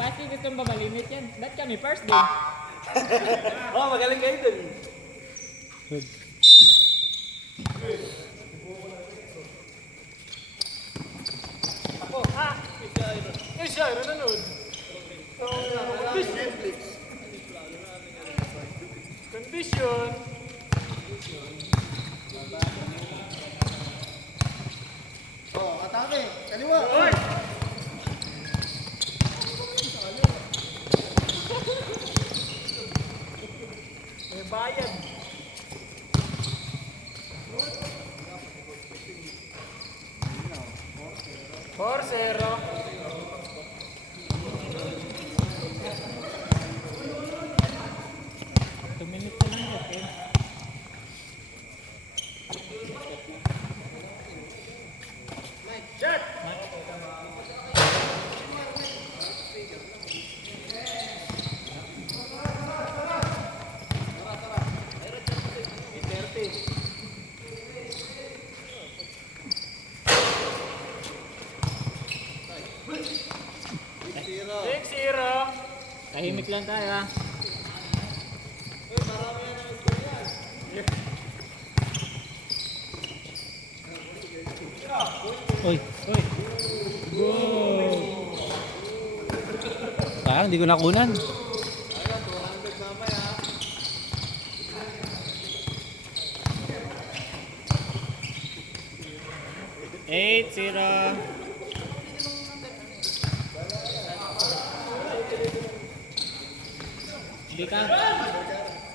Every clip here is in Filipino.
Pasti gusto mo ba malimit yan? Ba't kami first game? Oh, magaling kayo dun. Good. Ako, ha! Isa, nanonood. Condition. Oh, atake. Kaliwa. Oy! May bayad. 4-0. Tuminit na lang okay. Jet! Tahimik lang tayo ha. Uy, Uy. Go! sayang, hindi ko nakunan. Eight, 0.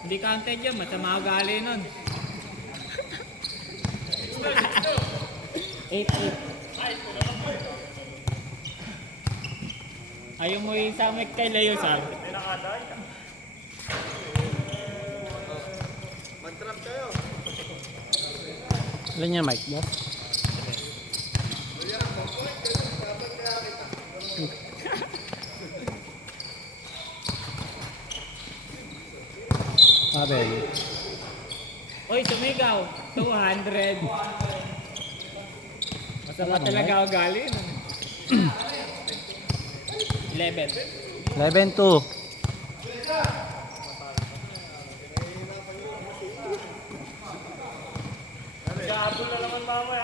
Hindi counted yun, masama ugali nun. 8-8. Ayaw mo isamik kay Leo Sam. Mag-trap kayo. Ilan niya, Mike? Boss? Abel. Uy, sumigaw. 200. Masama talaga ugali nun. 11. 11-2. Gabol na naman mamaya.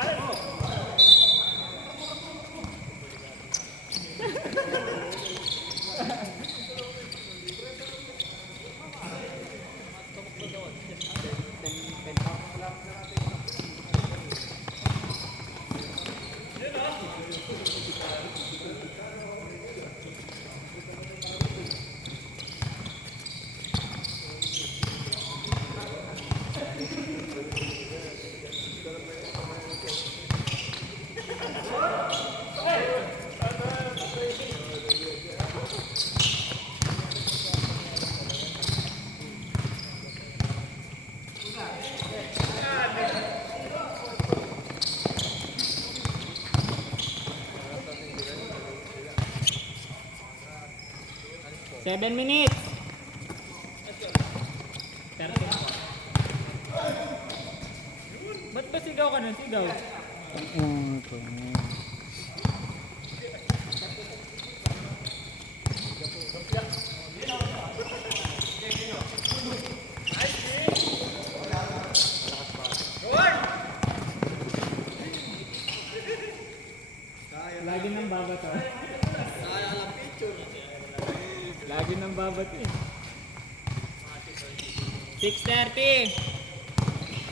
Seven minutes. 30. Ba't ba sigaw ka nun? Sigaw. Lagi nang babat ah. Lagi nang babat eh. 6:30.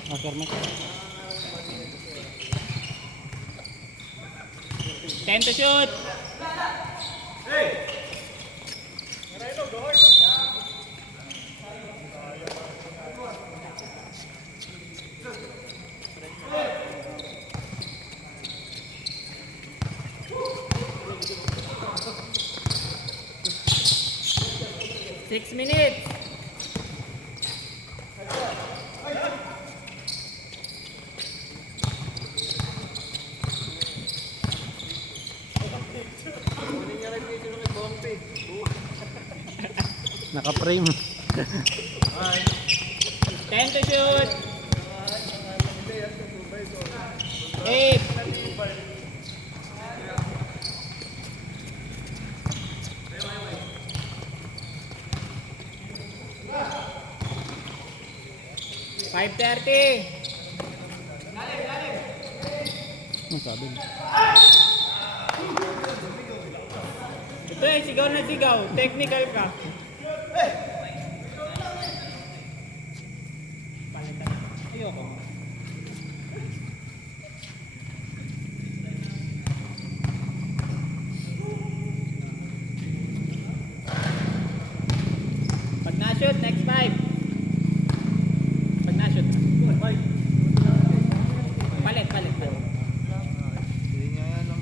Master Mike. 10 to shoot. Six minutes. Naka-frame. 10 to shoot. 8. 5:30. Ano sabi? Ito eh, sigaw na sigaw. Technical ka. Palitan. Ayoko. Pag na-shoot, next 5. Pag na-shoot. Palit. Hindi nga yan lang.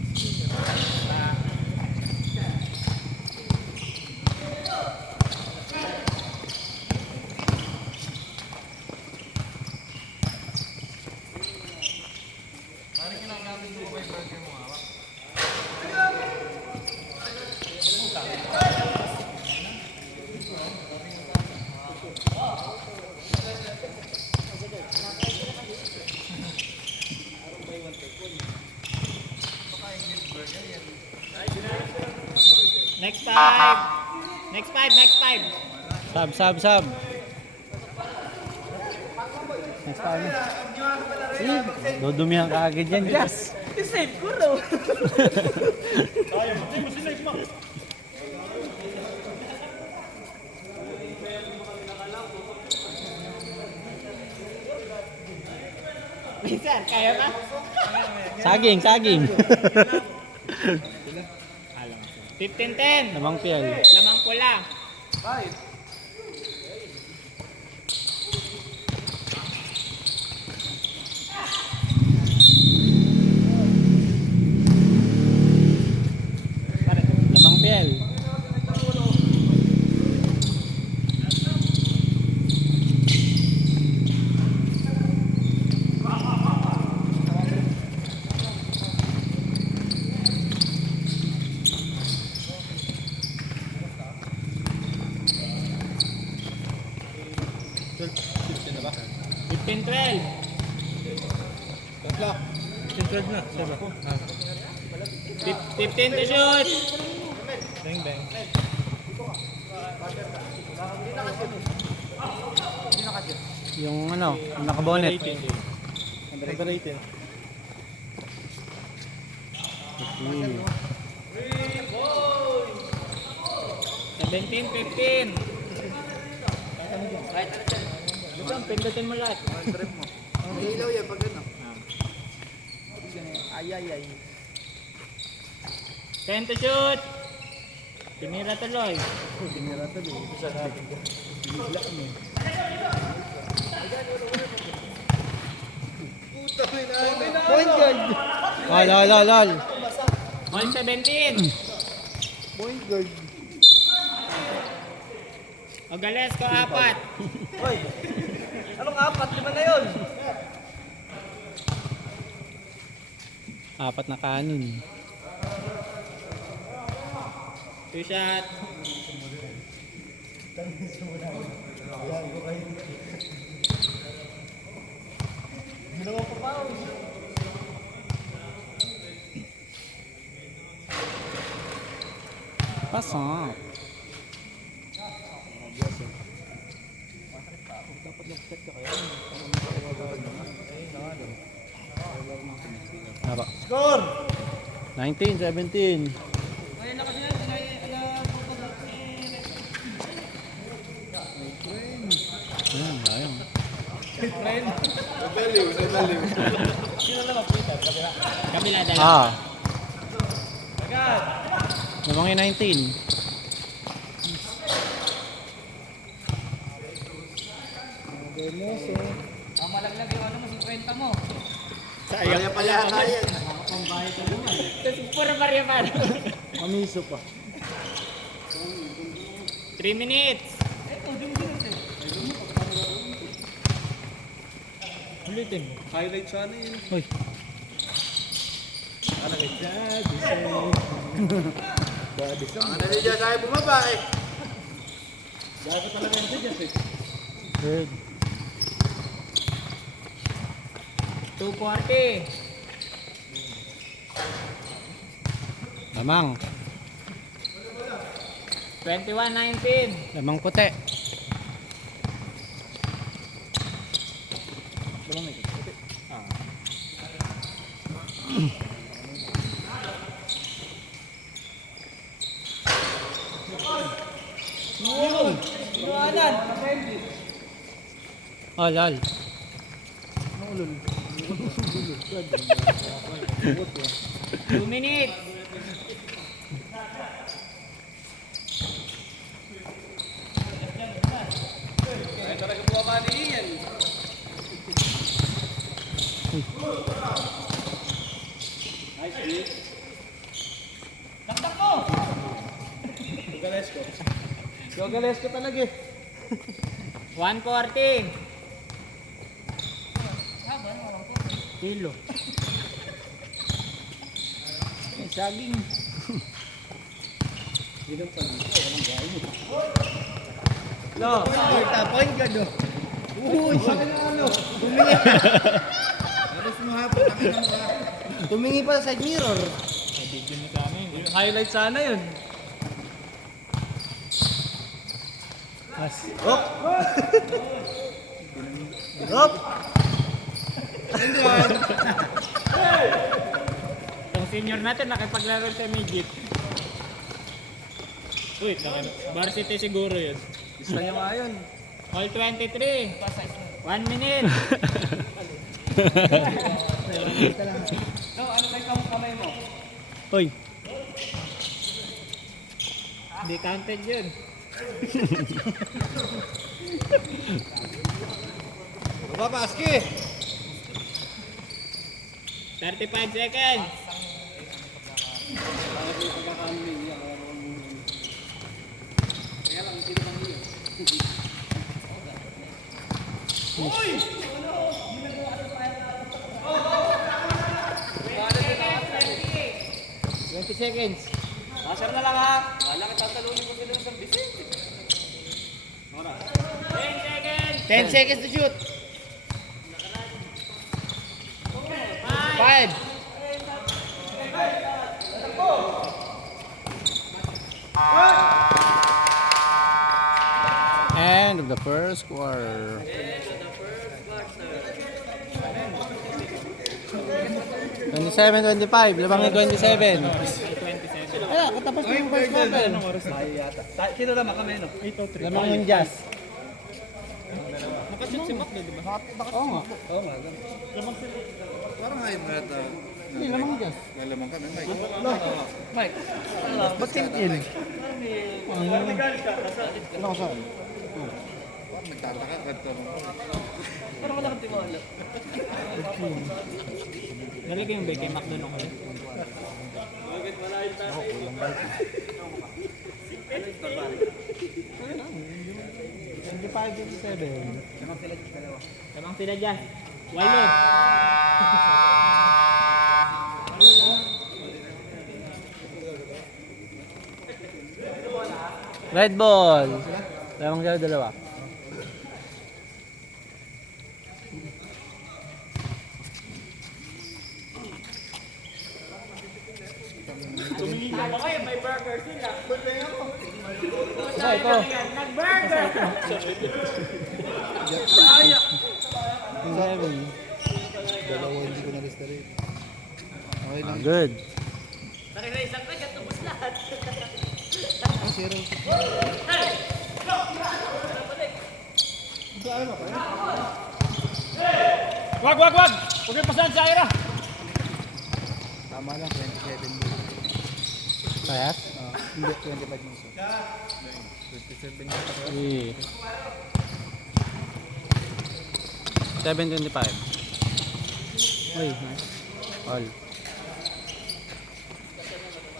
Next 5. Next 5. Sab. Next time. Dudumihan ka agad yan, Jazz. I-save ko raw. Minsan, kaya ka? Saging. Alam ko. 15-10. Lamang piel. Lamang pula. Lamang piel. na ba? 15-12. Tatlo. 12 na. 15 to shoot. Bang. Yung ano, yung nakabonet. Underrated. 17-15. Diyan, pindutin mo lahat. Ang ilaw yan pag ano. Ay. 10 to shoot. Tinira tuloy. Isa natin ko. Bigla kami. Puta, may na. Point guard. Lol. All 17. Point guard. Ogales ko 4. Hoy! Anong 4? 5 na yun? 4 na kanin. 2 shot. Pasok. Apa? Score! 19-17. Ayun. Value. Kabila dalawa. Agad! Namang 19. Ang malaglag yung ano mo, 50 mo. Kaya pala yata yan. Tapos puro barya pa. Mamiso pa. 3 minutes. Ulitin. Highlight sana yun. Hoy. Ang nali dyan tayo bumaba eh. Good. 240. Lamang. 21-19. Lamang puti. mo may kapit. Iwanan! Oh, lol. Ulol. 2 minutes. Ay, talaga buwabali yan. Nice, Vic. Taktak mo! Gagalesko. Gagalesko talaga eh. 140. Kilo. May saging. No. Point guard oh. Uy! Ano? Tumingi. Alas mo hapon, tangin mo ka. Tumingi pa sa side mirror. Video mo sa amin. Highlight sana yun. As. Hop! Hop! Yung senior natin nakipaglaro sa midget. Uy, varsity siguro yun. Gusto niya nga yun. All 23. 1 minute. No, ano kayo kamay mo? Hoy. Hindi counted yun. Baba, Paski! 35 seconds. Uy! 20 seconds. Masar na lang ha. Wala kita talunin ko sila sa Vicente. 10 seconds. 10 seconds to shoot. 5. End of the first quarter. 27-25, labangin 27. 27. Ay, katapos na yung first quarter. Mayo yata. Sino naman kami no? Lamang yung jazz. Nakashoot si Mac, di ba? Oo nga. Oo nga. Parang ayaw mo yata. Hindi, lamang yung jazz. Lalamang kami, Mike. Mike. Ba't yun? Ano ka saan? Parang nagtataka ka ito. Parang wala kang tiwala. Nalagay yung bake kay Mac doon ako. Tamang sila dyan. 8. Red ball. Lamang dyan, dalawa. Tumingin na ba kayo? May burger sila. Ito. Nag-burger! 7. Dalawa hindi ko na-lista rin. Okay lang. Good. Isang kanya tubos lahat. Zero. Wag! Huwag yung pasahan sa Ira! Tama lang, 27 mo. Payas? Hindi, 25 mo. 27 mo. 7-25. Uy, nice. All.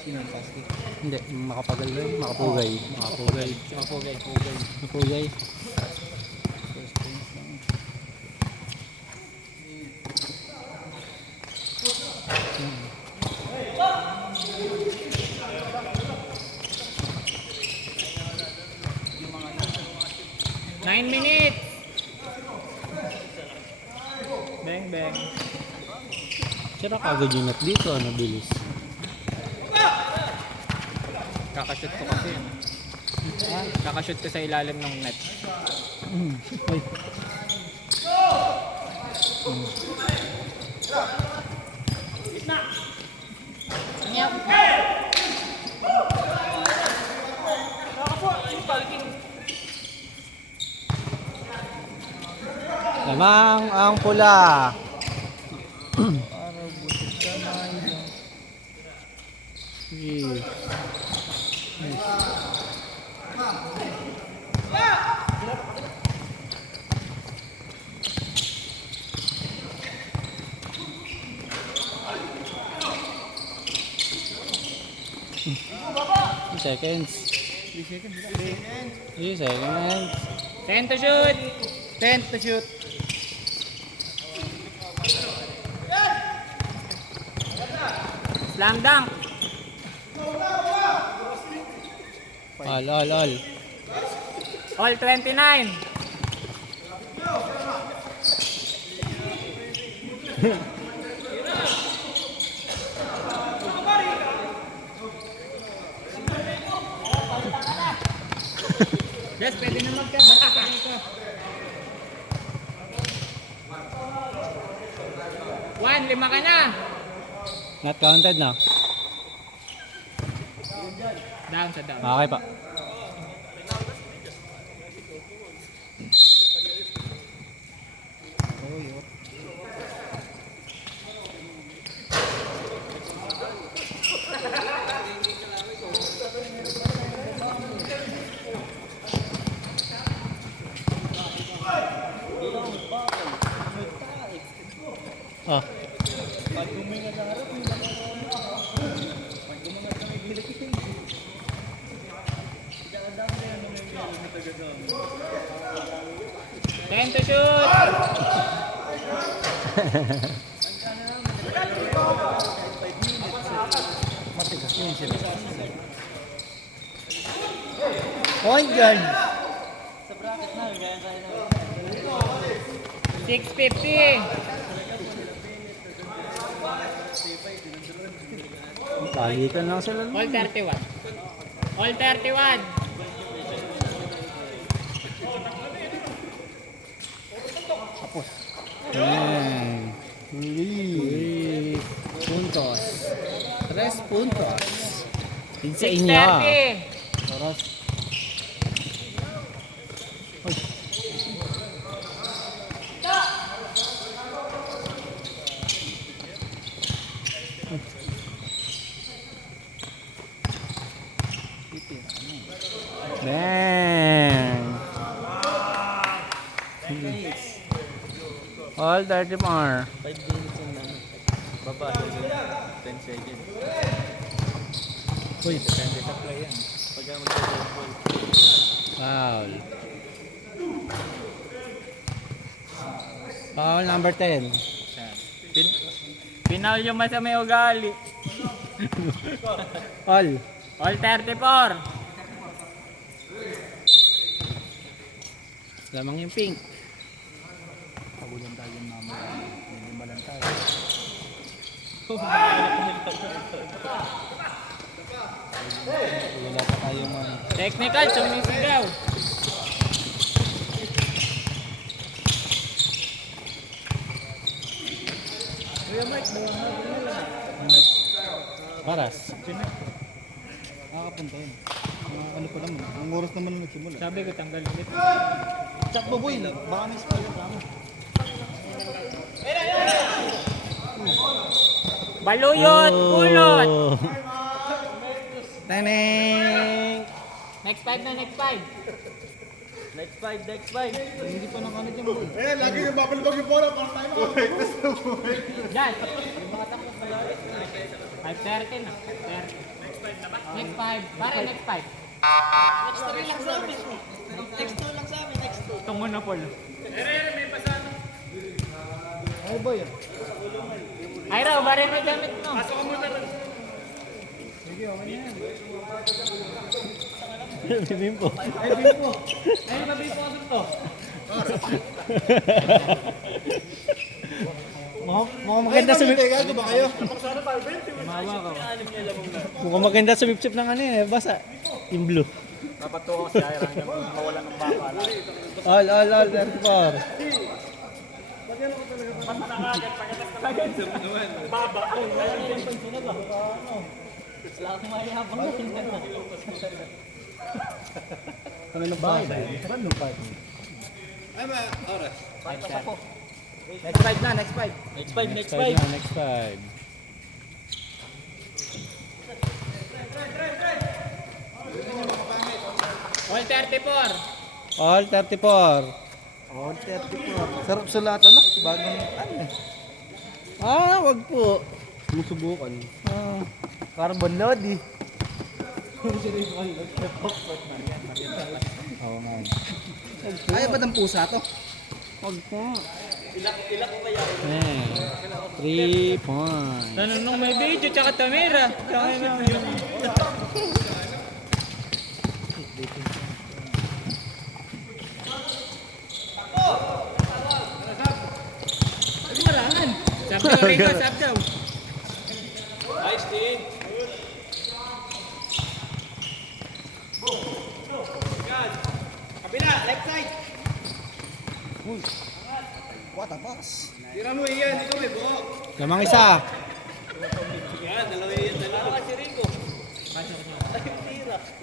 Sino ang Paski? Hindi, makapagal lang. Makapugay. Makapugay. Makapugay. First points lang. 9 minutes! Bang! Sira kagad yung net dito, ano, bilis. Kakashoot ko kasi yun. Kakashoot ko sa ilalim ng net. Uy. Lamang ang pula. Araw, busit ka na yun. Sige. 3 seconds. 3 seconds. 10 to shoot. 10 to shoot. Slam dunk. All. All 29. Yes, pwede na magkabata dito. 1, 5 ka na. Not counted na. Down sa down. Okay pa. Oh. Ten to shoot. Point guard. 650. Pagitan lang sila. All 31. All 31. Yan. Uy. Puntos. 3 puntos. Din sa inyo. 630. Oras. Bang! All 30 more. 5 minutes yung naman. Baba, 10 seconds. Uy, Depende sa play yan. Pagka mag-ball. foul. Foul number 10. Pinal yung mas may ugali. All. All 34. Lamang yung pink. Pagulan tayo yung mamaya. May limalan tayo. Wala pa tayong mga... Technical, sumisigaw. Paras. Nakakapunta yun. Ano pa naman. Ang oras naman na nagsimula. Sabi ko tanggalin dito. Sakbo boy. Baka may spoiler tama. Baluyot, kulot. Taneng! Next 5 na, next 5. Next 5. Hindi pa nakanod yung boy. Diyan. 5:30 na. 5:30. Next 5. Pare, next 5. Ito muna, Paul. Ay boy. Ay, Raw, bari may gamit mo. Bimbo. Ay, bimpo. Ay, mabimpo ka dito. Mukhang maganda sa Gago ba kayo? mukhang maganda sa bipsip ng ano eh. Basa. Yung blue. Napatuwa ko si Ira hanggang mawala ng baka. All 34. Kami ng bahay. Next five na, next five. Next five, next Next five five. na, next five. All 34. All 34. Oh, 34. Sarap sulatan na. Bagong ano eh. Wag po. Musubukan. Carbon load eh. Oo nga. Ay, ba't ang pusa to? Wag po. Ilak ko kaya. 3 points. Nung may video, tsaka tamera. Sabdaw, Rico, sabdaw. Nice, Dean. Kabila, left side. What a pass. Tira mo iyan, ikaw may buhok. Lamang isa. Yan, dalawa iyan, dalawa si Rico.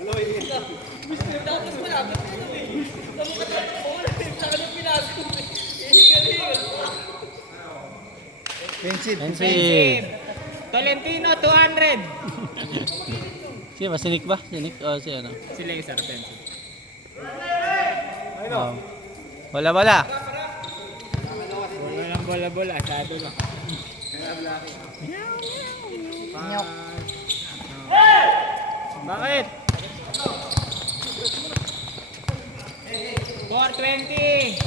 Dalawa iyan. Tapos mo na, ba't ka naman eh? Saka nang pinasok mo eh. Hihingal-hingal. Offensive. Offensive. Tolentino, 200. Siya ba? Sinik ba? Sinik? O si ano? Sila yung sa offensive. Oh. Wala. Walang bola-bola, asado lang. Nyok. Bakit? 420.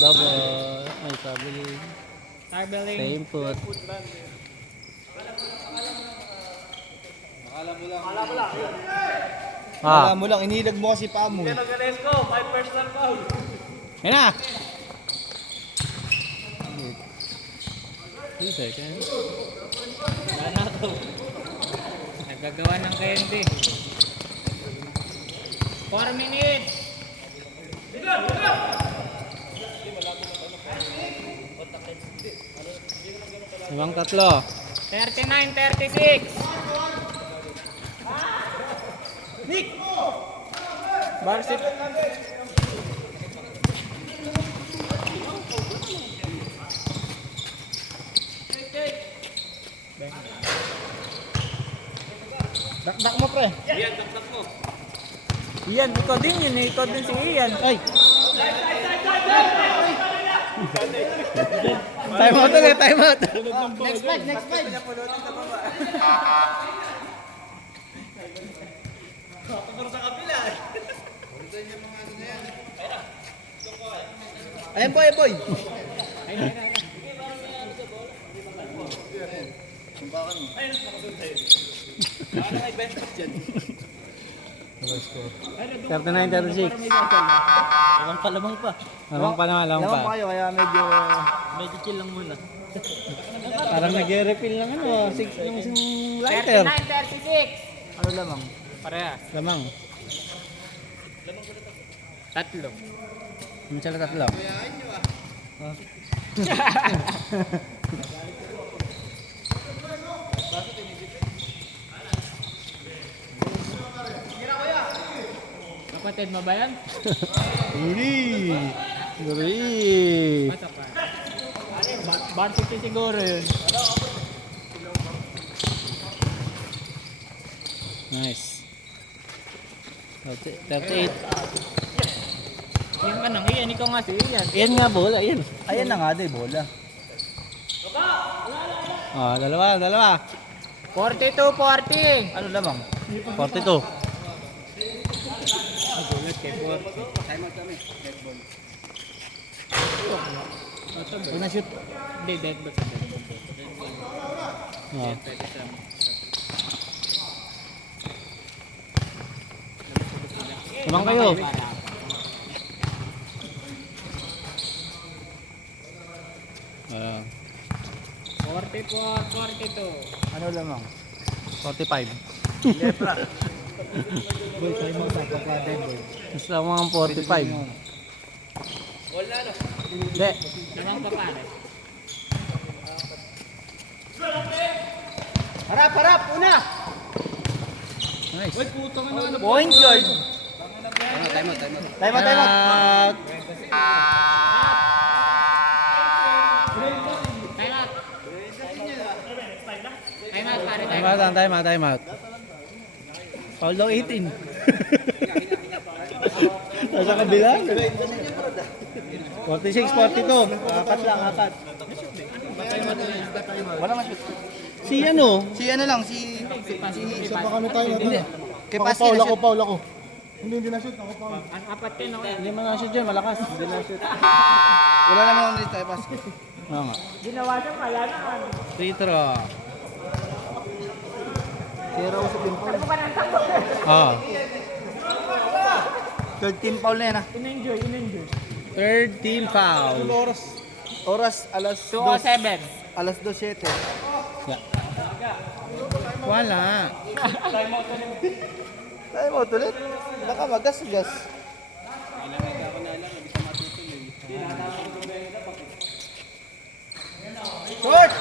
Double. Ay, sabi. Tarbeling. Same foot. Wala mo lang, inilag mo kasi pa mo. Naganesco, 5 personal foul. Ayun na! 3 seconds. Wala na to. Nagagawa ng candy. 4 minutes. Lamang tatlo. 39-36. Nick! Barsit. Dakdak mo pre. Iyan, taktak mo. Iyan, ikaw din yun. Ikaw din si Ian. Ay! Time out ulit, time out. Next five, next five. Kapag sa kabila. Ayan boy, boy. Ano kay Ben dyan? 39-36. Lamang pa, lamang pa. Lamang pa naman, lamang Lamang pa pa. kayo, kaya Medyo chill lang muna. Parang nag-refill ng ano, 6 yung isang lighter. 39-36. ano lamang? Parehas. Lamang. Tatlo. Yung sila tatlo. Kapatid mo ba yan? Uri! Uri! Bata pa. Varsity siguro yun. Nice. 38. Iyan ka nang Iyan. Ikaw nga si Ian. Yan nga bola, yan. Ayan na nga day, bola. Dalawa. 42-40. Ano lamang? 42. Nagulat kay 40. Pag na-shoot. Hindi, dead ball sa dead ball. Oh. Pwede sa... Lamang kayo. Ah, 44-42. Ano lamang? 45. Boy, tayo mo sa pagka-dead boy. Mas lamang ang 45. Wala na. Hindi. Lamang pa pare. Harap, una! Nice. Point guard. Time out. Out. Time out. Time out pare. Time out. Foul daw 18. Nasa kabila. 46-42. Apat lang. Wala ma-shoot. Si ano? Si ano lang, si... Isa pa kami tayo. Hindi. Kay Paski Foul na ako, shoot. foul ako. Hindi na shoot, ako foul. Ang apat din ako. Hindi man na-shoot dyan. Malakas. Hindi na-shoot. Wala naman ako dito kay Paski. Oo nga. Ginawa siya pala na. Free throw. Zero sa team foul. Oh. Third team foul na yan, ha? In-enjoy. Third team foul. Oras, alas 2:07. Alas 2:07. Yeah. Wala. Tayo mo ulit. Baka magas-gas. Short!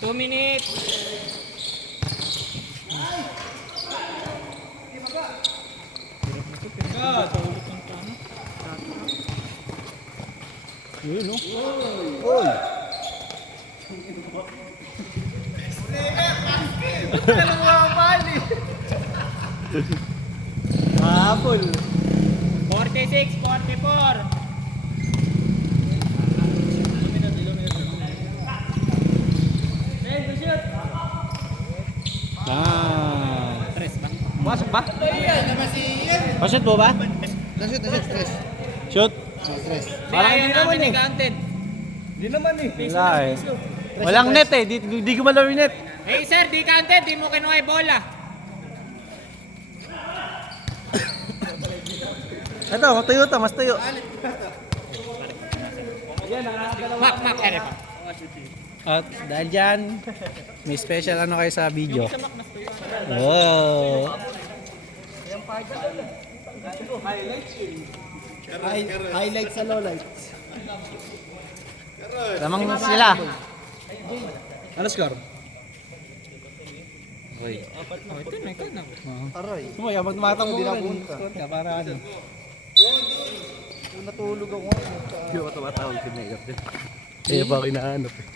Two minutes. Yun, no? Uy! Habol. 46, 44. Tres ba? Pasok ba? Pasok mo ba? Nashoot, stress. Shoot. Stress. Parang hindi naman namin eh. counted. Wala eh. Walang net eh. Di ko malaw yung net. Hey sir, di counted. Di mo kinuha yung bola. Ito, matuyo to. Mas tuyo. Mak, ere pa. At dahil dyan, may special ano kayo sa video. Wow. Highlight sa lowlights. Lamang sila. Ano score? Uy. Oh, ito na, ikaw na. Aray. Sumaya, pag tumatang mo Hindi na rin. punta. Score ka para ano. Kung natulog ako. Hindi ko tumatawag si Mayor din. Eh, baka inaanap eh.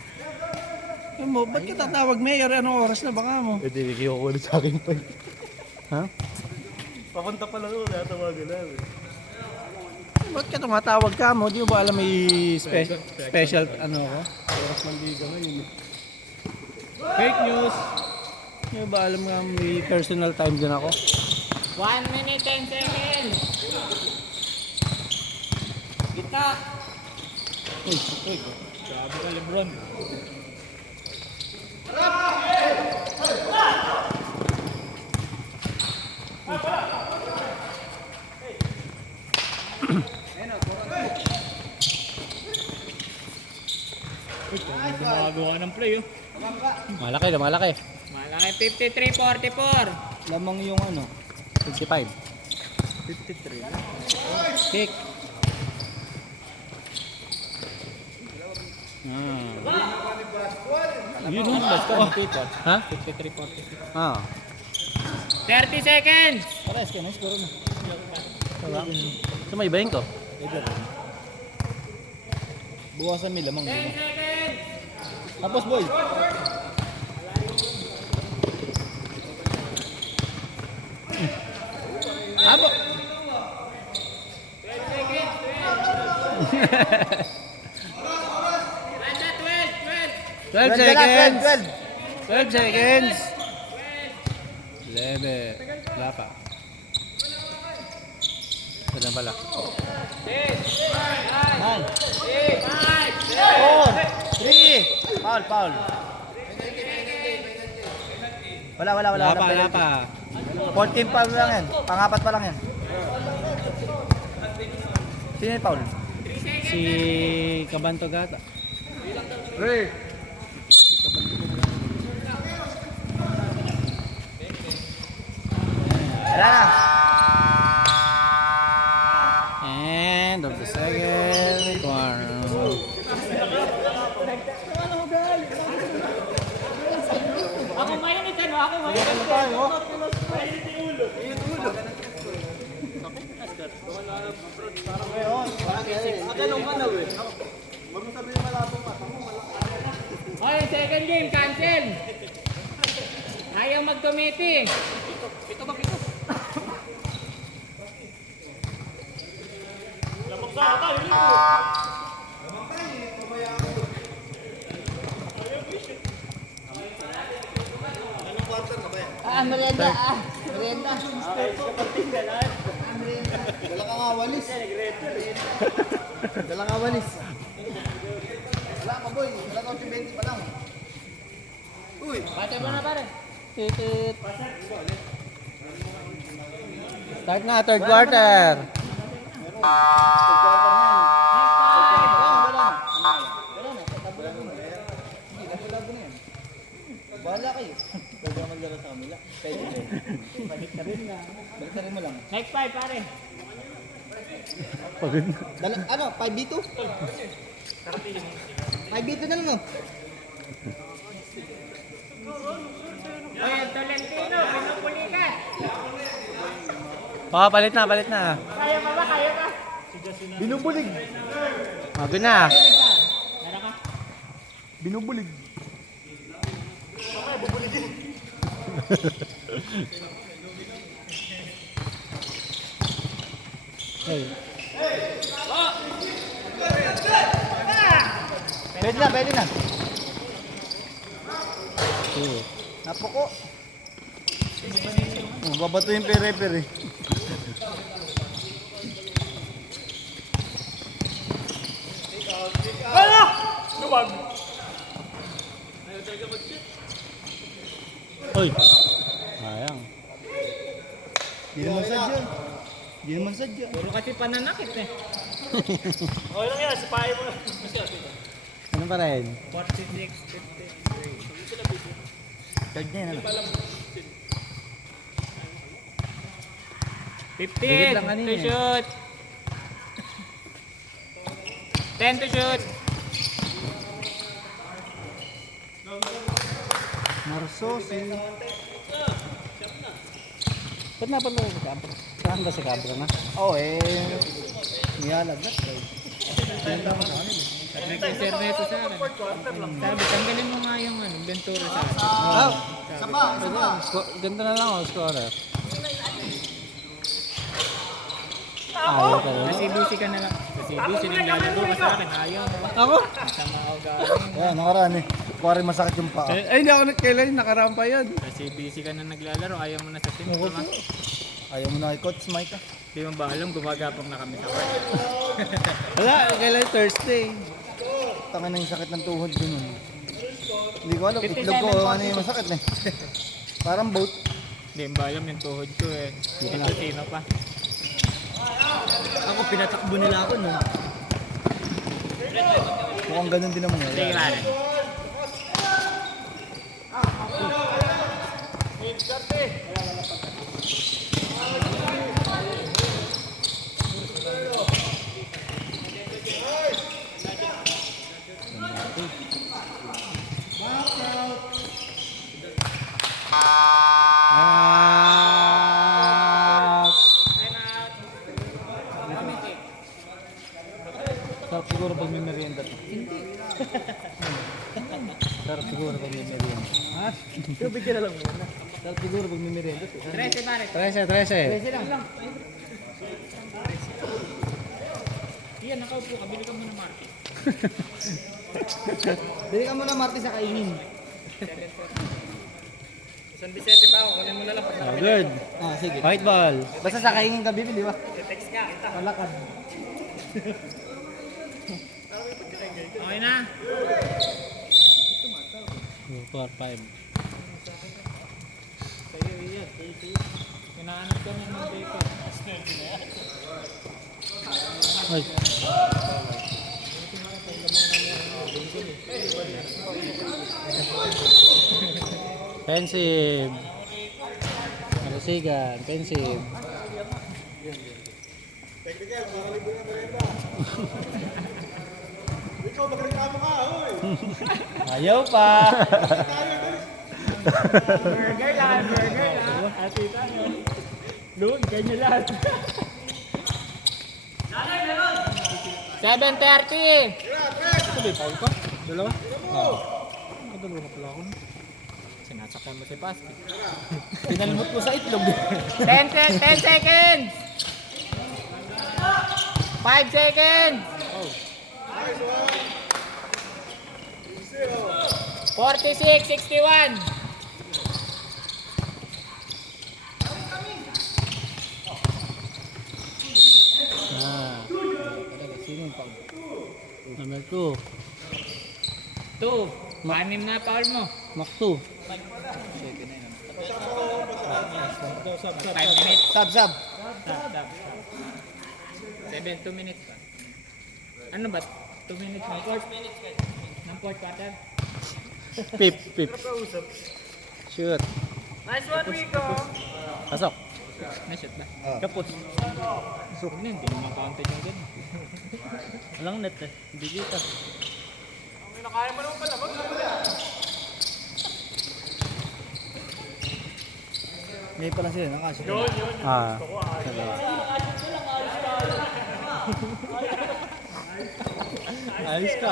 Mo, ba't ka tatawag Mayor? Anong oras na baka mo? Hindi, bigyan ko ulit sa akin pa. Ha? Papunta pa lang ako, natawagan na. Ba't ka tumatawag ka mo? Di mo ba alam may special ano ko? Oras ng liga ngayon. Fake news! Di mo ba alam nga may personal time din ako? 1 minute 10 seconds. Gita. Uy. Grabe ka, Lebron. Uy, gumagawa ng play oh. Malaki. Malaki, 53-44. Lamang yung ano. 55. 53. Kick. Yun o. Ha? 53-46. Ah. 30 seconds. Pares ka, nice pero na. Sumaybayin ko. Buwasan may lamang. 10 seconds. Tapos boy. Abo. 12 seconds. 12 seconds. 12 seconds. 11. Wala pa. Wala pala. 4, 3. Foul. Wala pa. 14 pa lang yan. Pangapat pa lang yan. Sino yung foul? Si Kabanto Gata. Wala na. akin. Kaya na tayo. Oy, second game, cancel. Ayaw mag-committee. Merienda. Merienda. Dala ka nga walis. Dala nga walis. Wala ka boy. Wala ka 20 pa lang. Bate mo na pare. Titit. Start na, third quarter. Bahala kayo. Pwede ka magdala sa kamila. Pwede. Balik ka rin mo lang. Next 5 pare. Pagod na. Dala, ano? 5v2? 5v2 na lang no? Oy, Tolentino, pinupulikat. Oh, palit na, palit na. Kaya pa ba? Kaya pa? Binubulig. Pagod na. Meron ka? Binubulig. Hey. Pwede na, pwede na. Two. Napuko. Oh, babato yung pere-pere. Hoy. Sayang. Di naman sadya. Di naman sadya. Puro kasi pananakit eh. Ano pa rin? 46, 53. Tag niya, ano? 15 lang kanina to eh. shoot. 10 to shoot. Marsosi. Ba't napala si Cabra? Saan ba si Cabra na? Oh, niyalagnat. Nag-serneso sa akin. Sabi, tanggalin mo nga yung Ventura sa akin. Ganda na lang ako, scorer. Ayaw ka rin. Sa CBC ka na lang. Sa CBC naglalaro ka sa akin. Ayaw mo. Ako? Sama ako galing. Ayan, nakaraan eh. Kuwari masakit yung paa. Ay, hindi ako kailan nakaraan pa yun. Sa CBC ka na naglalaro. Ayaw mo na sa team. Diba? Ayaw mo na kay Coach Mike ah. Di mo ba alam, gumagapang na kami sa court. Wala, kailan Thursday. Tanga na yung sakit ng tuhod dun. Hindi ko alam, 57 itlog ko ano yung masakit eh. Parang boat. Di mo ba alam yung tuhod ko eh. Ito sino pa. Ako, pinatakbo nila ako no. Mukhang ganun din ang mga. Sige pare. Sarap siguro pag may merienda to. Hindi. Sarap siguro pag may merienda. Ha? Tubig ka na lang muna. Sarap siguro pag may merienda to. 13 pare. 13. lang. Iyan, nakaupo ka. Bili ka muna Marky. Bili ka muna Marty sa kainin. San Vicente pa ako. Kunin mo na lang pag Oh, good. Ah, sige. White ball. Basta sa kainin ka bibili ba? text nga kita. Malakad. Okay na. 2, 4, 5. Sa'yo iyan. Kinaanap ka na ng paper. Ay. Pensive. Marasigan, pensive. Ikaw, magreklamo ka, hoy. Ayaw pa. Burger lang. Ate tayo. Doon, ganyan lahat. 7:30. Sabi, foul ko? Dalawa? Dalawa na pala ako. Sinasakyan mo si Pasky. Pinalmot mo sa itlog. 10 seconds! 5 seconds! 46, 61. Sino yung foul? Number 2. 2. Manim na foul mo. Mac 2. 5 minutes. Sab. Stop. 2 minutes pa. Ano ba? 2 minutes na. 4 minutes ka. Ng 4 quarter. Pip. Shoot. Nice one, Rico! Pasok. Na-shoot ba? Kapos. Huwag na, hindi naman counted yung ganun. Walang net eh. Hindi kita. May pala sila, nakasya. Ah. Ayos ka.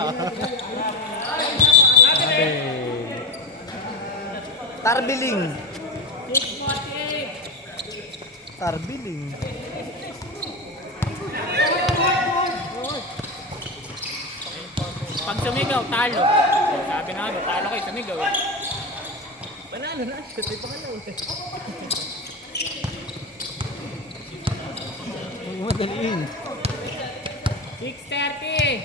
Tarbiling. Tarbiling. Pag sumigaw, talo. Sabi na ano, talo kayo, sumigaw eh. Panalo na. Kasi pangalaw. Madaliin. 6:30.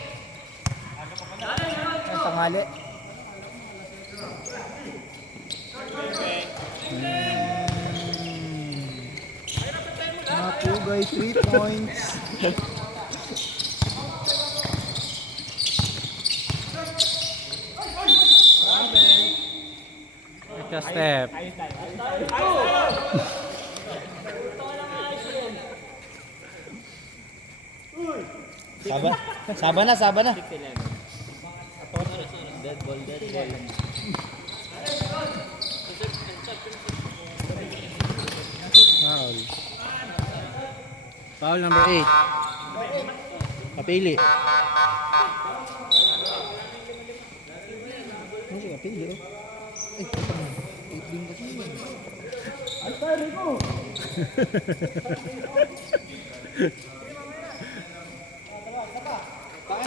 Ang tanghali. Mapugay 3 points. Extra step. Saba na. 6:11. Dead ball. Foul. Foul number 8. Kapili. Ano siya, kapili oh. Ay, 8 din kasi yun.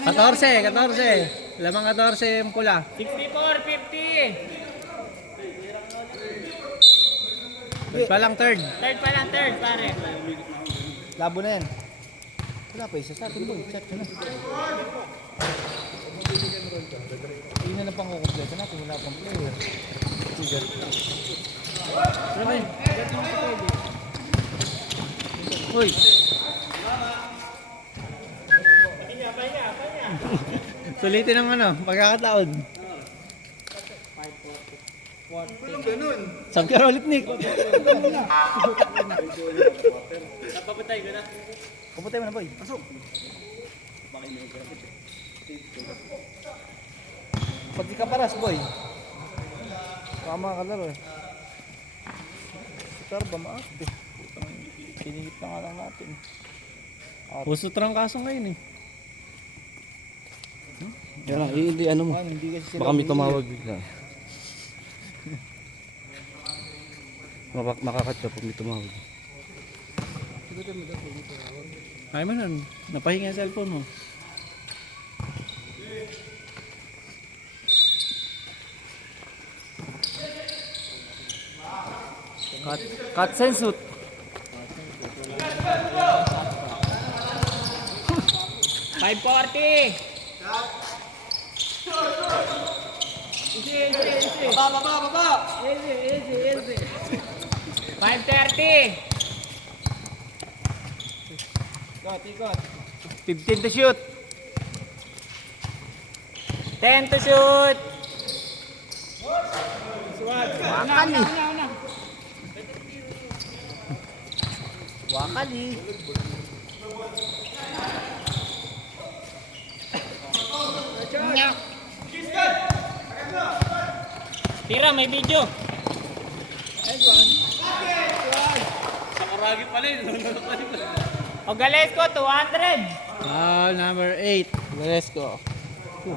14. Lamang 14 yung pula. 64-50. Palang third. Third pa lang, third pare. Labo na yan. Wala pa isa sa atin boy. Chat ka na. Hindi na lang pang kukumpleto natin. Wala pang player. Uy. Sulitin ng ano, pagkakataon. Sabi ka ulit, Nick. Kaputay mo na boy. Pasok. Pati ka paras boy. Tama ka laro eh. Sitar ba maas eh. Pinigit na nga lang natin. Puso trangkaso ngayon eh. Yan lang, hindi ano mo. Hindi kasi sila Baka may tumawag bigla. Makakatsa pag may tumawag. Ay man, napahinga yung cellphone mo. Cut sensut. $5.40. Baba. Easy. 5:30. 15 to shoot. 10 to shoot. Wakali. Wakali. Tira, may video. Ogalesco, 200. Foul number 8. Valesco. 2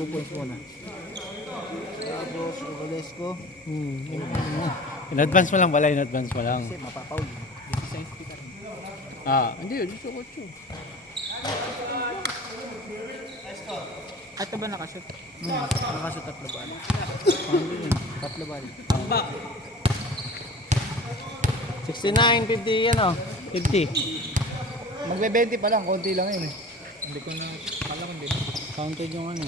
points muna. Tapos, Valesco. In-advance mo lang pala, in-advance mo lang. Kasi mapapaul. Hindi yun. Gusto ko siya. Ito ba nakashoot? Nakasya 3 bali. 3 bali. 69, 50, yan o. 50. Magbe-20 pa lang, konti lang yun eh. Hindi ko na, kala ko hindi. Counted yung ano.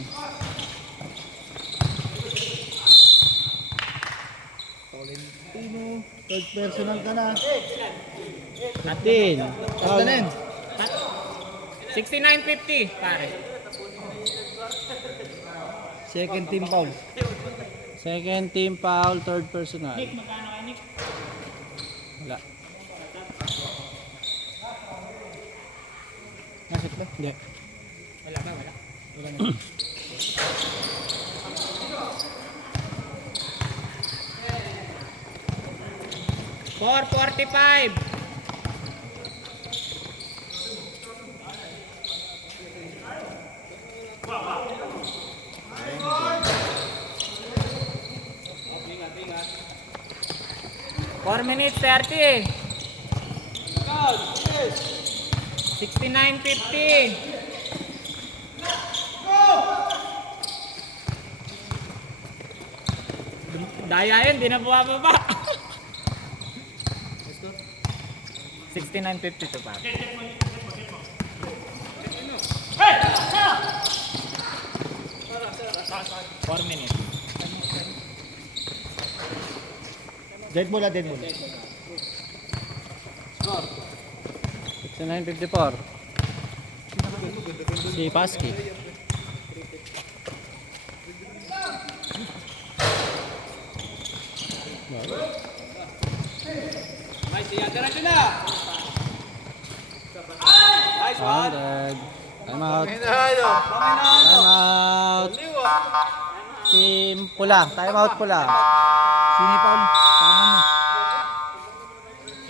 Tolentino, third personal ka na. 15. Foul na yun. 69-50, pare. Second team foul. Second team foul, third personal. Nick, magkano kay Nick? Wala. Nasip ba? Hindi. Wala ba? Wala. 4:45. Four minutes 30. 69-50. Daya yun, di na bumababa. 69-52 pa. Four minutes. Dead mula. 69-54. Si Paski. Nice one. Time out. Time out. Team pula. Time out pula. Sini foul. Tangan mo.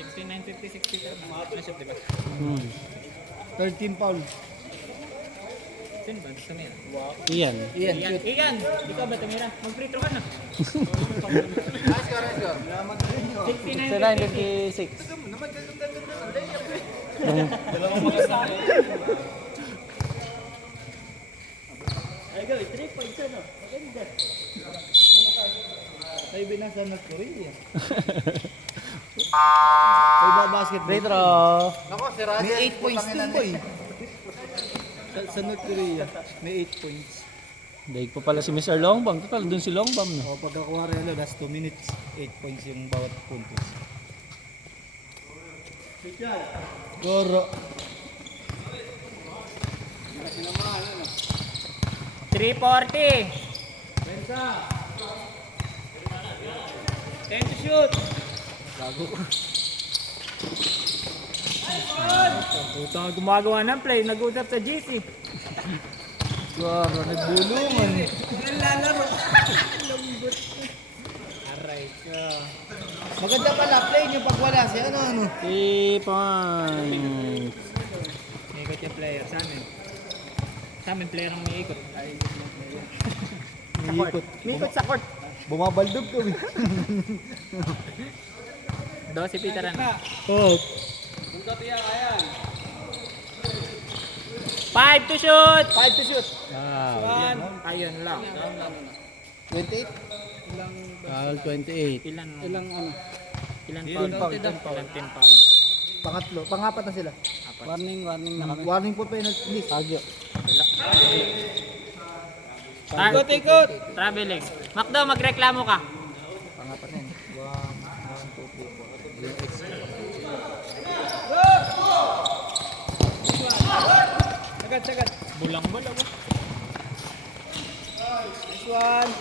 69-50-63. Nasip, diba? Third team foul. Sino ba? Tumira. Iyan. Ian, Igan, shoot. Igan, ikaw ba tumira? Mag-free throw ka na. 69-50. 69-56. Ay, binasa North Korea. Ay, basketball. Free throw. May 8 points dun, boy. Sa North Korea, may 8 points. Daig pa pala si Mr. Longbam. Total, dun si Longbam. No? O, pagkakuha rin, last 2 minutes, 8 points yung bawat puntos. Goro. 340. 10 to shoot. Ito ang gumagawa ng play. Nag-usap sa GC. Goro, nagbulungan. Lalaro. Aray ka. Maganda pala, play nyo pag wala siya. Ano? 3 points. Ikot yung player sa amin. Sa amin, player ang umiikot. Umiikot sa court. Bumabaldog ko. 12 Peter ano? Oh. 5 to shoot. 5 to shoot. Ayun lang. 28? Foul 28. Ilan ano? Ilan Ilan foul? foul? Ilan foul? Pangatlo. Pangapat na sila. Warning na kami. Warning po penalty. Agyo. Ikot. Traveling. Macdo, magreklamo ka. Pangapat na yun. 1, 2, 3, 4. Sagad. Bulang-bulang. This one.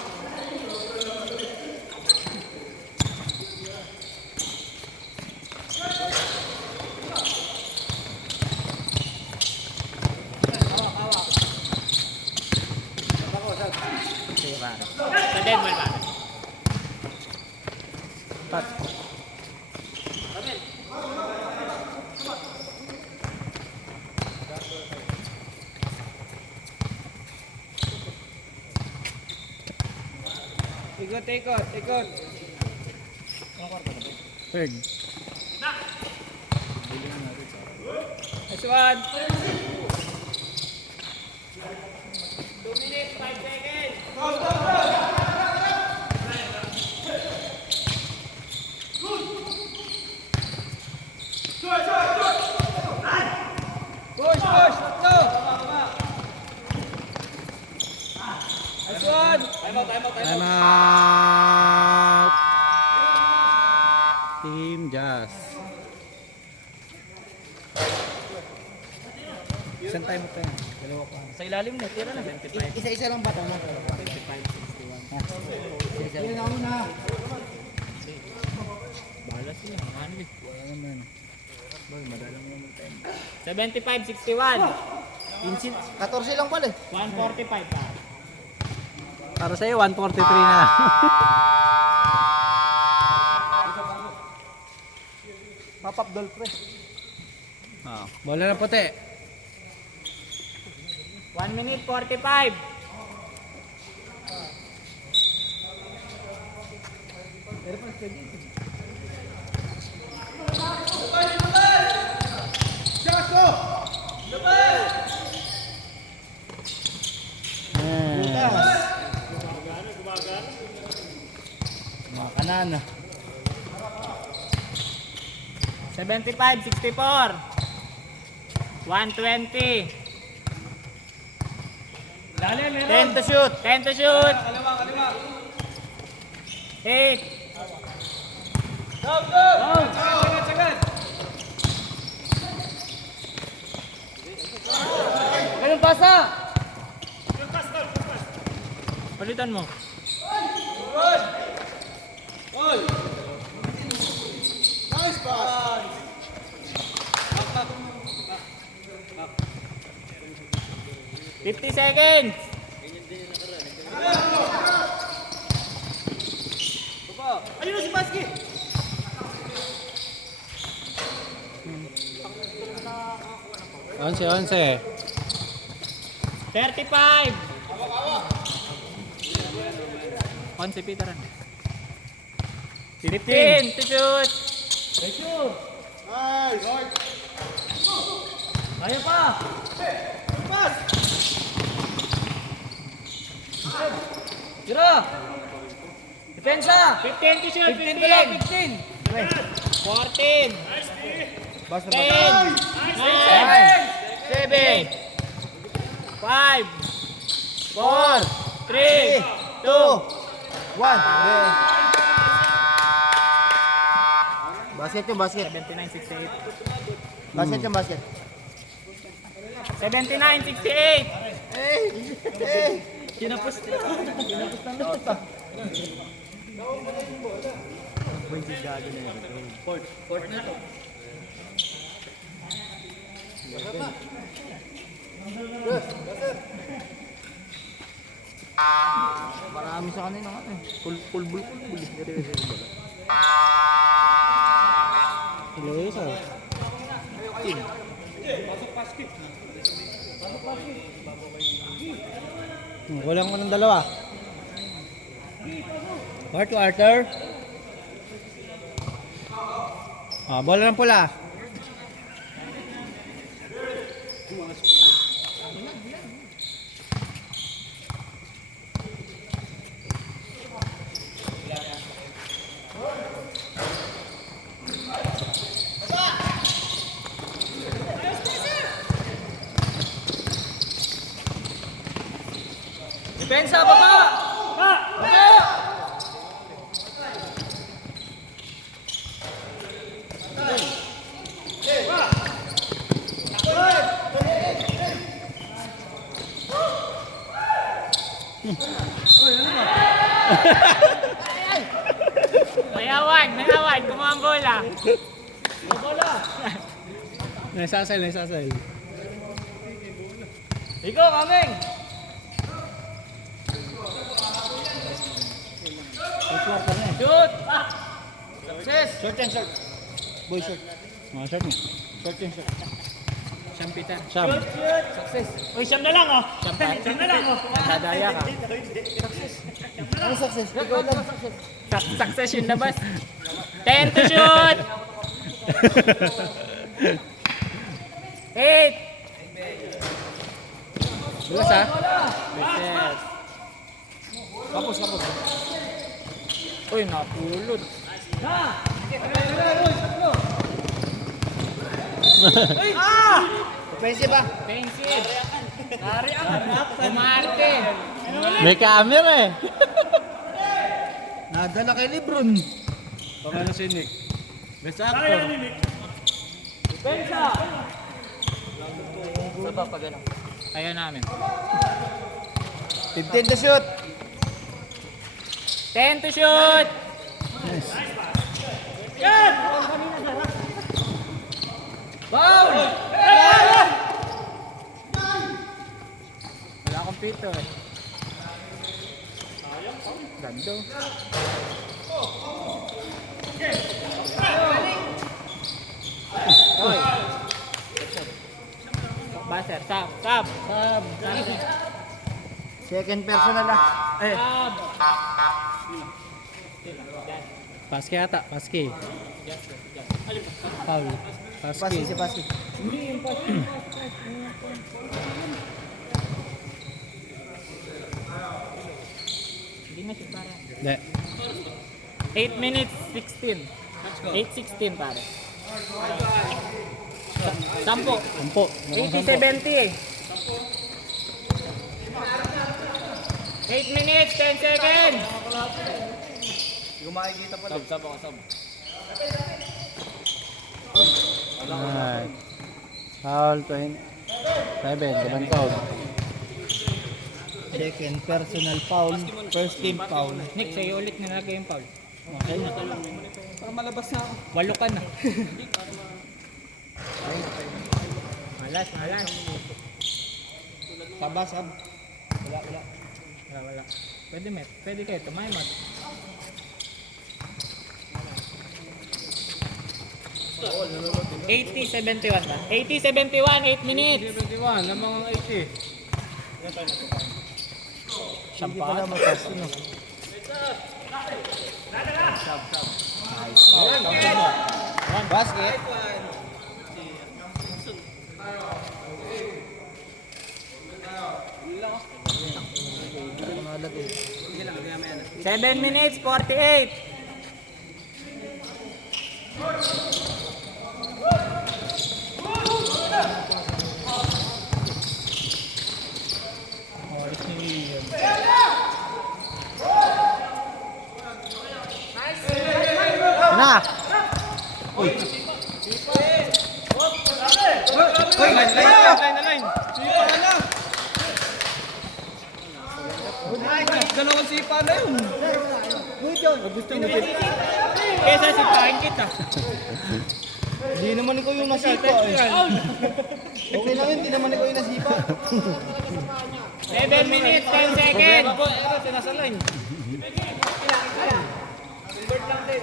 Sige pare. Sa dead ball pare. Pat. Ikot, ikot, ikot. Third. Next one. 2 minutes, 5 seconds. Push, push, no. Next one. Time out. Team Jazz. Isang time out tayo. Dalawa pa. Sa ilalim na, tira na. Isa-isa lang ba tama? 25, 61. Yan ako na. Bahala sila. Ano eh. Wala naman. Boy, madalang naman tayo. 75, 61. 14 lang pala eh. 145 pa. Para sa'yo, 143 na. Papap doll pre. Bola na puti. 1 minute, 45. Mga kanana. 75, 64. 120. 10 to shoot. 10 to shoot. 8. Ganun pasa. Palitan mo. Nice pass. 50 seconds. Ayun na si Baski. Onse, onse. 35. 11 Peteran. 15 to shoot. Nice. Kaya pa. Pass. Tira. Depensa. 15 to shoot. 15 to lang. 15. 14. 10. 9. 7. 5. 4. 3. 2. 1. Basket yung basket. 79, 68. Basket yung basket. 79, 68. Kinapos ng lupot ah. Court na to. Marami sa kanina nga eh. Pulbul. Hello, isa. Kulang ko ng dalawa. Quarter. Bola ng pula. Depensa, baba! Mayawan, kumuha ang bola. Naisasal. Ikaw, Kameng! Shoot! Short and short. Boy, short. Mga short mo. Short and short. Siyam Peter. Siyam. Success. Uy, siyam na lang oh. Siyam na lang. Dadaya ka. Ano success? Ikaw lang. Success yung labas. 10 to shoot! 8! Bulas ha? Yes. Kapos. Uy, napulot. Offensive ba? Offensive. Umarte. May camera eh. Nadala kay Lebron. Pangano si Nick? Best actor. Ayaw namin. 15 to shoot. 10 to shoot! Wala akong pito eh. Gando. Oy. Baser, sab. Second personal ah. Sab. Paske ata, paske. Foul. Pasi si Pasi. Hindi na siya para. Hindi. 8 minutes, 16. 8:16 pare. Sampo. Sampo. 80-70 eh. 8 minutes, 10 seconds. Alright. Foul 20. 7. Laban foul. Second personal foul. First team foul. Nick, sa'yo ulit nilagay yung foul. Okay. Para malabas na ako. 8 ka na. Malas. Sabas ab. Wala. Pwede kayo, tumaymot. $80-71 ba? 80-71, 8 minutes. 71, ng mga 80. Hindi pala matas. Ano? Basket. eh. 7 minutes, 48. Na! Dalawang sipa na yun. Kesa si Pahin kita. Hindi naman ikaw yung nasipa eh. Okay lang yun, hindi naman ikaw yung nasipa. 7 minutes, 10 seconds.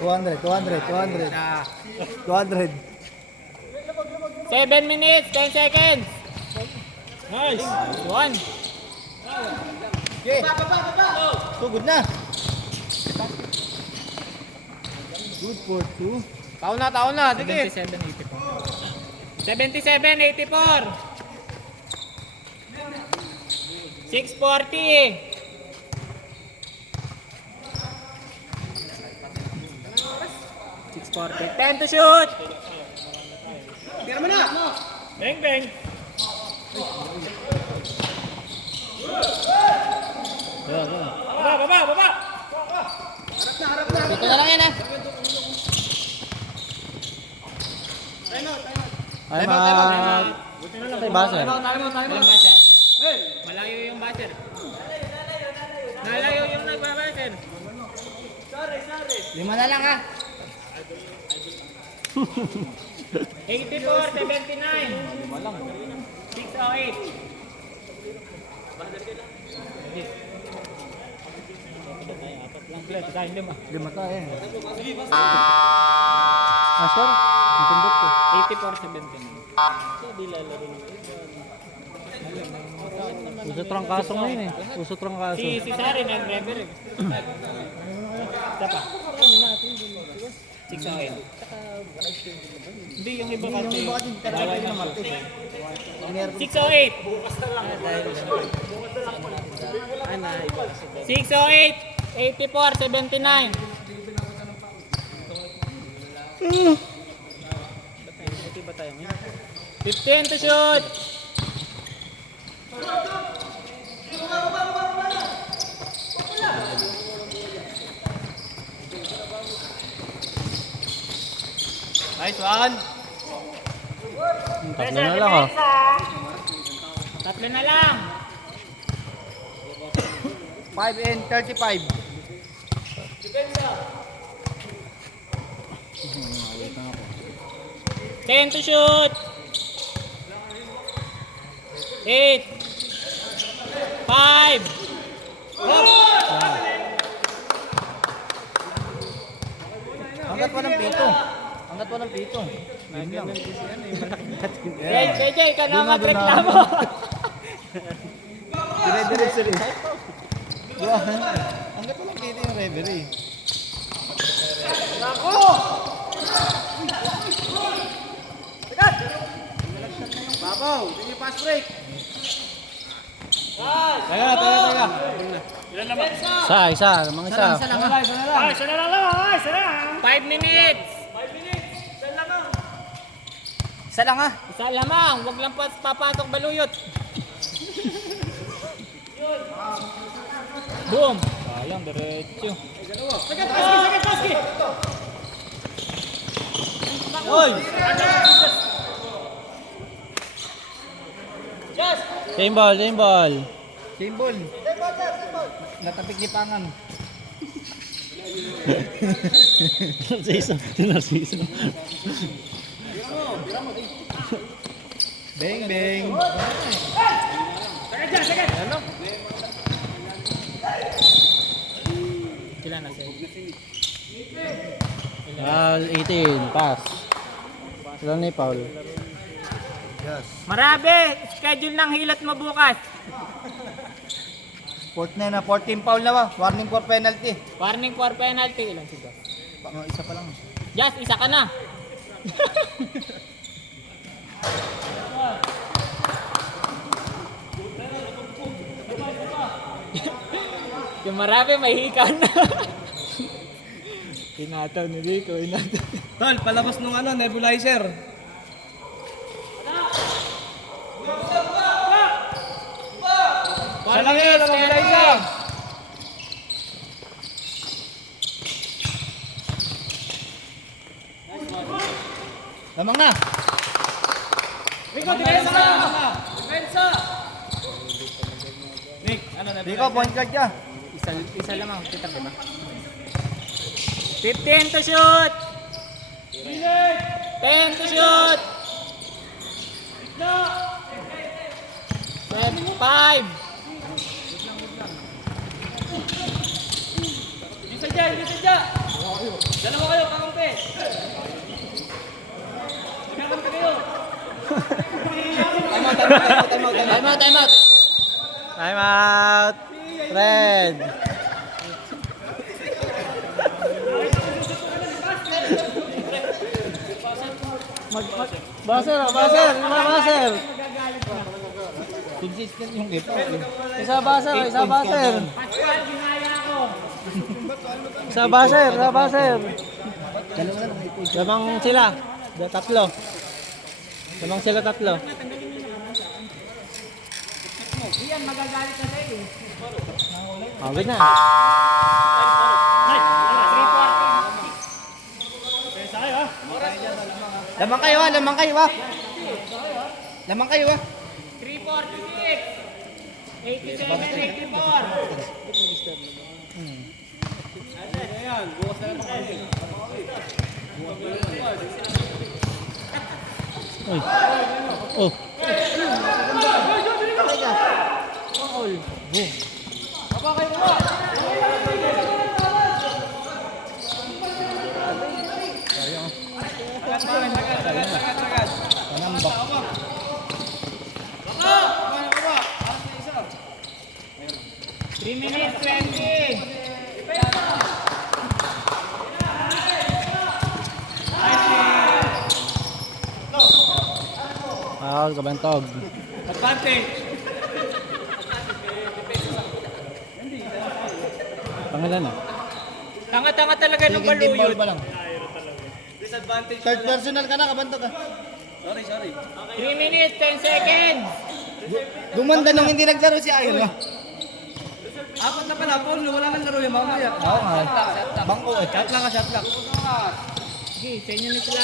200. 7 minutes, 10 seconds. Nice! One. Okay. So good na. Good for 2. Taon na. Sige. 77-84. 640. 640. 10 to shoot. Tira mo na. Bang. Baba. Dito na lang yan ah. Ay, Ay, baser. Walang baser. Malayo yung baser. Malayo yung nagbabaser. 5 na lang ah. 84-79. 608. Ilang play? Tayo 5. 5 tayo. Master, natundot ko. 84-79. Uso trangkaso ngayon eh. Uso trangkaso. Si Sari nag-refer. Isa pa. 6-8. Hindi, yung iba kasi. Yung iba kasi talaga yung Martes. 6-8. 6-8. 84-79. Buti ba tayo ngayon? 15 to shoot. Nice one. Tatlo na lang ah. Tatlo na lang. 5 and 35. 10 to shoot. 8. 5. Hanggat walang pito. Hanggat walang pito. Yun lang. JJ, ka na magreklamo. Dire-diretso rin. Diba? Hanggat walang pito yung referee. Babaw, hindi pass break. Taga. Isa. Namang isa. Ay, sana lang lang. Ay, sana. 5 minutes. Isa lang ah. Isa lamang. Huwag lang papasok baluyot. Boom. Sayang, diretso. Sagad. Oy! Same ball. Symbol. Natapik ni Pangan. Narciso. Bang. Sagad. Ano? Sila na sa'yo. 18, pass. Wala na yung foul. Marabe, schedule ng hilat mo bukas. Fourth na na, 14 foul na ba? Warning for penalty. Warning for penalty. Ilan siya? Isa pa lang. Just, isa ka na. Yung Marabe, may hika na. Inataw ni Rico, Tol, palabas nung nebulizer. Sa langit, nebulizer. Lamang na. Rico, depensa ka! Depensa! Nick, ano na? Rico, point guard ka. Isa lamang, kita ba? 15 to shoot! 10 to shoot! 5! Isa dyan! Dalawa kayo, kakampi! Kakampi kayo! Time out! Time out! Red! Baser! Consistent yung ipa. Isa baser! Pascual, ginaya ko! Isa baser! Lamang sila. Tatlo. Lamang sila tatlo. Iyan, magagalit na sa'yo eh. Awit na. Lamang kayo ah. 346! 87, 84! Uy. Oh. Foul, kabantog. Advantage. Pangalan na. Tanga-tanga talaga ng Second team foul baluyot. pa lang. Third personal ka na, kabantog ka. 3 minutes, 10 seconds. Gumanda nung hindi naglaro si Ayon. Apat na pala, Paul. Wala nang laro yung mamaya. Oo nga. Bangko eh. Shot lang ka, shot lang. Sige, sa inyo na sila.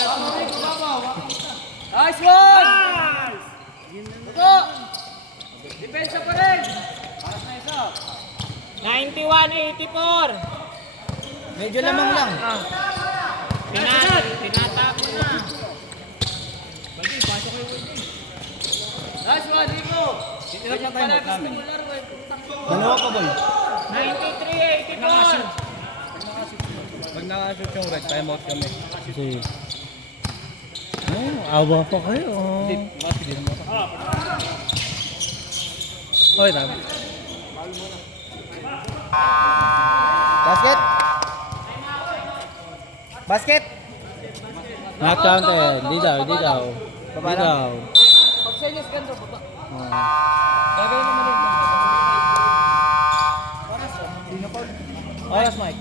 Nice one! Buko! Depensa pa rin! 91-84. Medyo lamang lang. Tinatapon na. Bagi, pasok kayo. Nice one, Nico! Itinap lang tayo mot namin. Dalawa pa, boy. 93-84. Pag nakashoot yung red, time out kami. Kasi... Ay, awa pa kayo. Hindi, bakit din mo? Oy, tama. Basket! Basket! Not counted. Di daw, di daw. Di daw. Pag-senyas ka doon, baba. Oh. Gagawin naman rin. Sino, Paul? Oras, Mike.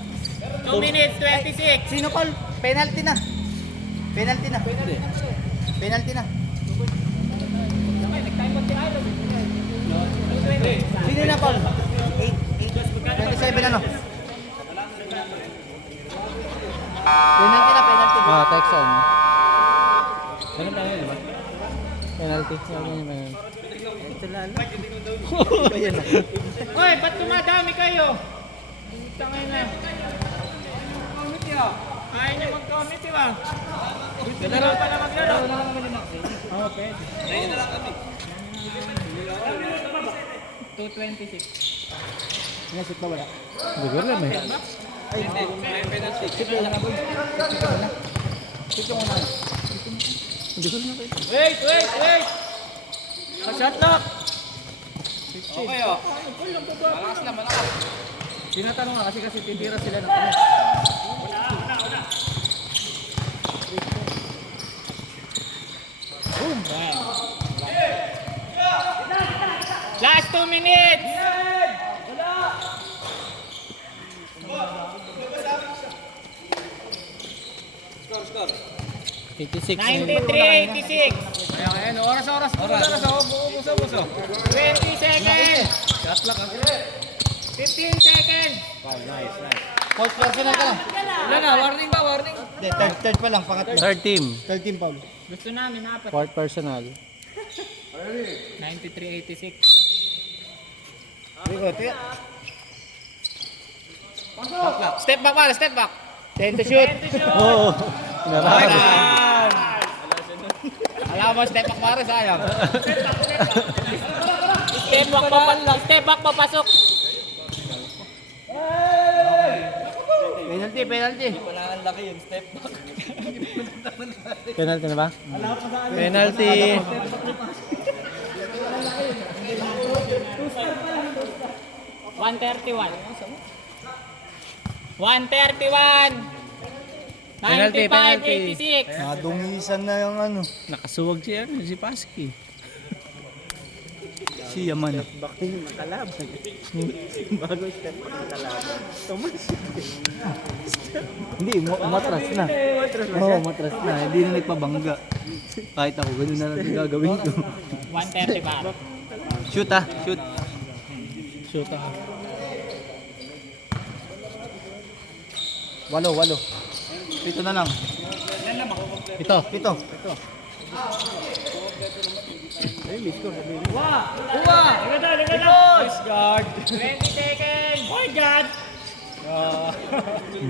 2 minutes, 26. Sino, Paul? Penalty na. Penalty na. Penalty na. Sino na, Paul? 27 ano? Penalty na, penalty. Ah, Texan. Ganun pa yun, di ba? Penalty. Sabi niya pa yun. Hoy, ba't tumadami kayo? Tangay na. Ayaw niyo mag-comment, di ba? Dalawa pa na maglaro. Oo, pwede. 2:26. Sinasip pa wala. Hindi ko alam eh. Sip na lang, boy. Sip yung una. Hindi ko alam. Wait! Shot lock! Okay, oh. Malakas lang, malakas. Tinatanong nga kasi titira sila ng ano. Boom! Last 2 minutes! Score. 86. 93-86. Ayan, oras. Buso. 20 seconds. Shot lock, ah. 15 seconds. Fourth personal ka lang. Wala na, warning ba? Warning? Hindi, third pa lang, pangatlo. Third team. Third team, Paul. Gusto namin apat. Fourth personal. 93-86. Rico, tiga. Step back, pare, step back. 10 to shoot. Oo. Narami. Alam mo, step back, pare, sayang. Step back papasok. Penalty. Wala ang laki yung step back. Penalty na ba? Penalty. Penalty. 95-86. Nadungisan na yung ano. Nakasuwag siya si Paski. Si Yaman. Hindi, umatras na. Oo, umatras na. Hindi na nagpabangga. Kahit ako, ganun na lang yung gagawin ko. 130 ba? Shoot ah, shoot. Shoot ako. 8. 7 na lang. Ito. 7. Nice guard. 20 seconds. Oh my God.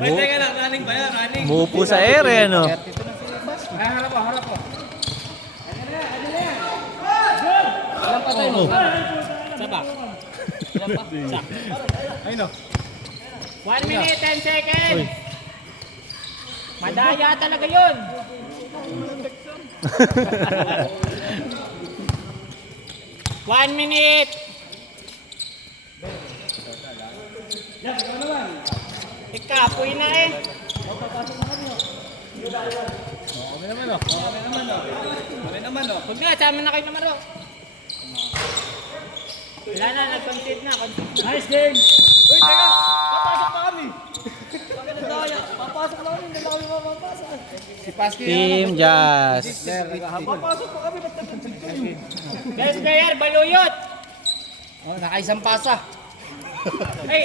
Ay, teka lang, running ba yan? Running. Mupo sa ere, ano? Ay, harap ko. Oh. Isa pa. Isa. Ay, no. 1 minute, 10 seconds. Madaya talaga yun. One minute. Ikapoy na eh. Kami naman oh. Kami naman oh. Huwag na, sama na kayo naman, Ro. Wala na, nag-concede na. Nice game! Uy, teka! Papasok pa kami! Papasok na kami, hindi na kami mapapasok. Si Paski Team Jazz. Papasok pa kami, ba't Best player, Baluyot. Oh, nakaisang pasa. Ay,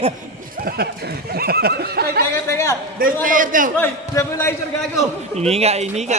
Ay, teka! Best player daw. Hoy, stabilizer gago! Iniga.